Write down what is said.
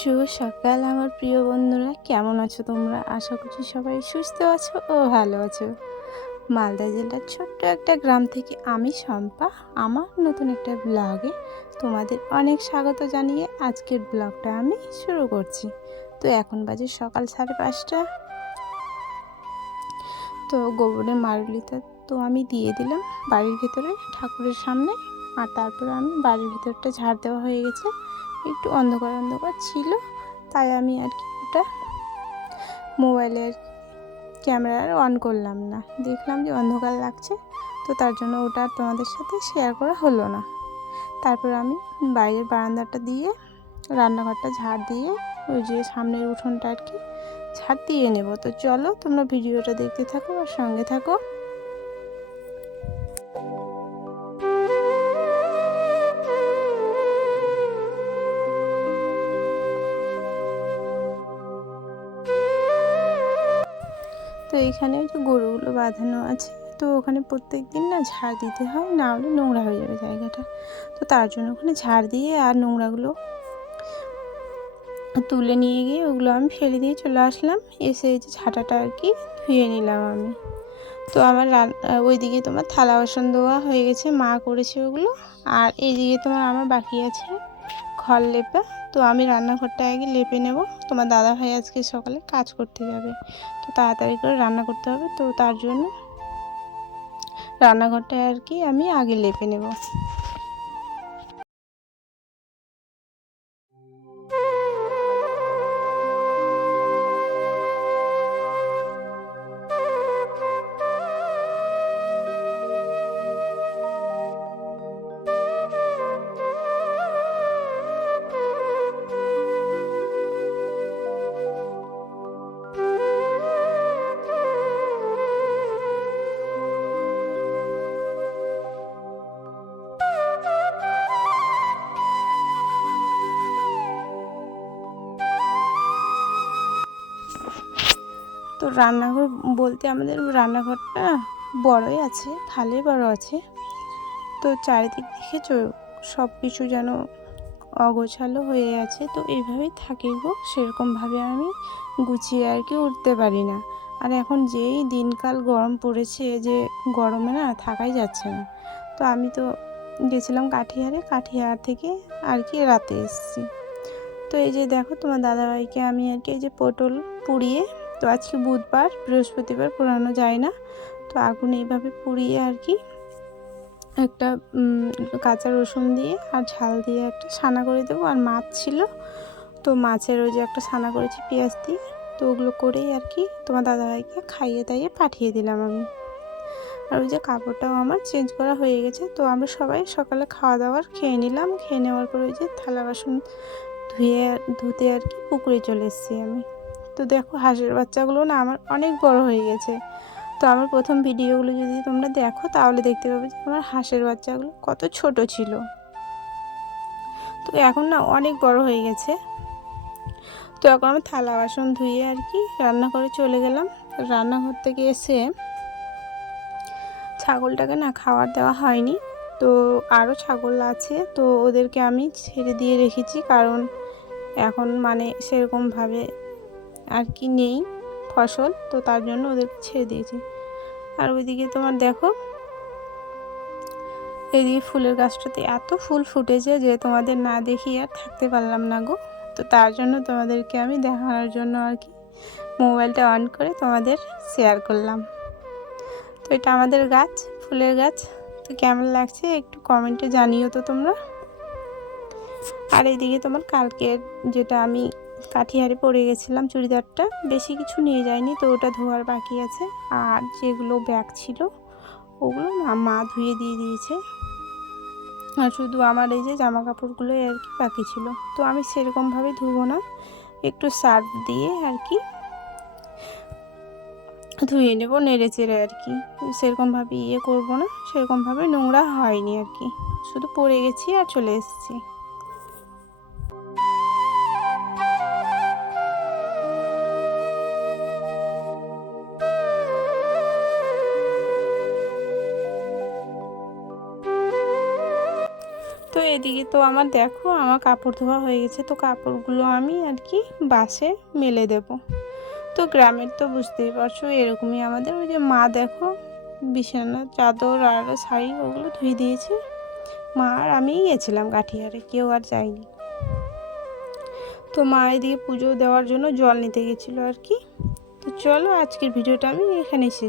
শুভ সকাল আমার প্রিয় বন্ধুরা, কেমন আছো তোমরা? আশা করছি সবাই সুস্থ আছো ও ভালো আছো। মালদা জেলার ছোট্ট একটা গ্রাম থেকে আমি শম্পা আমার নতুন একটা ব্লগে তোমাদের অনেক স্বাগত জানিয়ে আজকের ব্লগটা আমি শুরু করছি। তো এখন বাজে সকাল 5:30। তো গোবরের মারুলিটা তো আমি দিয়ে দিলাম বাড়ির ভেতরে ঠাকুরের সামনে, আর তারপরে আমি বাড়ির ভিতরটা ঝাড় দেওয়া হয়ে গেছে। একটু অন্ধকার অন্ধকার ছিল, তাই আমি আর কি ওটা মোবাইলের ক্যামেরা অন করলাম না, দেখলাম যে অন্ধকার লাগছে, তো তার জন্য ওটা আর তোমাদের সাথে শেয়ার করা হলো না। তারপর আমি বাইরের বারান্দাটা দিয়ে রান্নাঘরটা ঝাড় দিয়ে ওই যে সামনের উঠোনটা আর কি ঝাড় দিয়ে নেব। তো চলো তোমরা ভিডিওটা দেখতে থাকো আর সঙ্গে থাকো। তো এখানে যে গরুগুলো বাঁধানো আছে, তো ওখানে প্রত্যেক দিন না ঝাড় দিতে হয়, না হলে নোংরা হয়ে যাবে জায়গাটা। তো তার জন্য ওখানে ঝাড় দিয়ে আর নোংরাগুলো তুলে নিয়ে গিয়ে ওগুলো আমি ফেলে দিয়ে চলে আসলাম। এসে এই যে ঝাঁটাটা আর কি ধুয়ে নিলাম আমি। তো আমার ওইদিকে তোমার থালা বাসন ধোয়া হয়ে গেছে, মা করেছে ওগুলো। আর এইদিকে তোমার আমার বাকি আছে ঘর লেপা। তো আমি রান্নাঘরটা আগে লেপে নেব, তোমার দাদা ভাই আজকে সকালে কাজ করতে যাবে, তো তাড়াতাড়ি করে রান্না করতে হবে। তো তার জন্য রান্নাঘরটা আর কি আমি আগে লেপে নেব। তো রান্নাঘর বলতে আমাদের রান্নাঘরটা বড়ই আছে, ভালোই বড় আছে। তো চারিদিক দেখেছো সব কিছু যেন অগোছালো হয়ে আছে, তো এইভাবেই থাকি গো। সেরকমভাবে আমি গুছিয়ে আর কি উঠতে পারি না। আর এখন যেই দিনকাল গরম পড়েছে, যে গরমে না থাকাই যাচ্ছে না। তো আমি তো গেছিলাম কাঠিয়ার থেকে আর কি রাতে এসেছি। তো এই যে দেখো তোমার দাদাভাইকে আমি আর কি এই যে পটল পুড়িয়ে, তো আজকে বুধবার, বৃহস্পতিবার পোড়ানো যায় না, তো আগুন এইভাবে পুড়িয়ে আর কি একটা কাঁচা রসুন দিয়ে আর ঝাল দিয়ে একটা ছানা করে দেবো। আর মাছ ছিল, তো মাছের ওই যে একটা ছানা করেছি পেঁয়াজ দিয়ে। তো ওগুলো করেই আর কি তোমার দাদাভাইকে খাইয়ে দাইয়ে পাঠিয়ে দিলাম আমি। আর ওই যে কাপড়টাও আমার চেঞ্জ করা হয়ে গেছে। তো আমরা সবাই সকালে খাওয়া দাওয়ার খেয়ে নিলাম। খেয়ে নেওয়ার পর ওই যে থালা বাসন ধুতে আর কি পুকুরে চলে এসেছি আমি। তো দেখো হাঁসের বাচ্চাগুলো না আমার অনেক বড় হয়ে গেছে। তো আমার প্রথম ভিডিওগুলো যদি তোমরা দেখো তাহলে দেখতে পাবে যে আমার হাঁসের বাচ্চাগুলো কত ছোট ছিল, তো এখন না অনেক বড় হয়ে গেছে। তো এখন আমি থালা বাসন ধুয়ে আর কি রান্নাঘরে চলে গেলাম। রান্নাঘর থেকে এসে ছাগলটাকে না খাবার দেওয়া হয়নি, তো আরও ছাগল আছে, তো ওদেরকে আমি ছেড়ে দিয়ে রেখেছি, কারণ এখন মানে সেরকমভাবে আর কি নেই ফসল, তো তার জন্য ওদেরকে ছেড়ে দিয়েছি। আর ওইদিকে তোমার দেখো এইদিকে ফুলের গাছটাতে এত ফুল ফুটেছে যে তোমাদের না দেখিয়ে আর থাকতে পারলাম না গো। তো তার জন্য তোমাদেরকে আমি দেখানোর জন্য আর কি মোবাইলটা অন করে তোমাদের শেয়ার করলাম। তো এটা আমাদের গাছ, ফুলের গাছ। তো কেমন লাগছে একটু কমেন্টে জানিও তো তোমরা। আর এইদিকে তোমার কালকের যেটা আমি কাঠিহারে পরে গেছিলাম চুড়িদারটা, বেশি কিছু নিয়ে যায়নি, তো ওটা ধোয়ার বাকি আছে। আর যেগুলো ব্যাগ ছিল ওগুলো না মা ধুয়ে দিয়ে দিয়েছে। আর শুধু আমার এই যে জামা কাপড়গুলোই আর কি বাকি ছিল। তো আমি সেরকমভাবে ধুবো না, একটু সার্ফ দিয়ে আর কি ধুয়ে নেবো নেড়ে চেড়ে আর কি। সেরকমভাবে করবো না, সেরকমভাবে নোংরা হয়নি আর কি, শুধু পরে গেছি আর চলে এসেছি। তো এদিকে তো আমার দেখো আমার কাপড় ধোয়া হয়ে গেছে, তো কাপড়গুলো আমি আর কি বাসে মেলে দেব। তো গ্রামের তো বুঝতেই পারছো এরকমই আমাদের, ওই যে মা দেখো বিছানা চাদর আর শাড়ি ওগুলো ধুয়ে দিয়েছে, মা আর আমিই গেছিলাম কাঠিয়ারে, কেউ আর যায়নি। তো মা এদিকে পুজো দেওয়ার জন্য জল নিতে গেছিলো আর কি। তো চলো আজকের ভিডিওটা আমি এখানেই শেষ